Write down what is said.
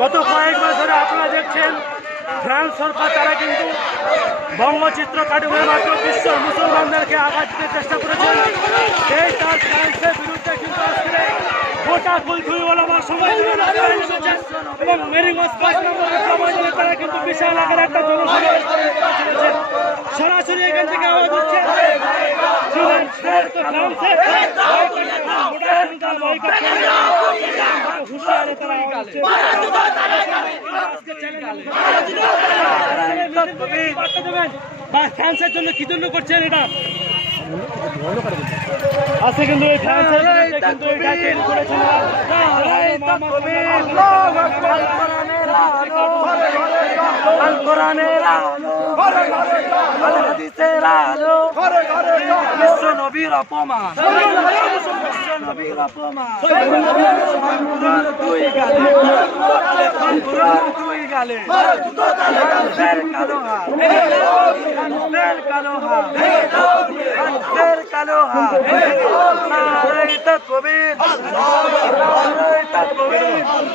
গত কয়েক মাস আপনারা দেখছেন ফ্রান্স সরকার তারা কিন্তু বঙ্গচিত্র কাটিয়ে মাত্র বিশ্ব মুসলমানদেরকে আঘাত দিতে চেষ্টা করেছেন এই তার ফ্রান্সের বিরুদ্ধে কিন্তু আজকে গোটা সময় দিয়ে রাস্তায় এবং মেরিগঞ্জ পাঁচ নম্বর তারা কিন্তু বিশাল আকার একটা চলেছেন সরাসরি এখান থেকে আওয়াজ হচ্ছে ফ্রান্সের বা ফ্রান্সের জন্য কি জন্য করছেন এটা আজকে কিন্তু আল হাদিসের আলো। বিশ্ব নবীর অপমান। বিশ্ব নবীর অপমান। দুই গালে। দুই গালে। কালো হাত। কালো হাত। কালো হাত। তকবীর। তকবীর।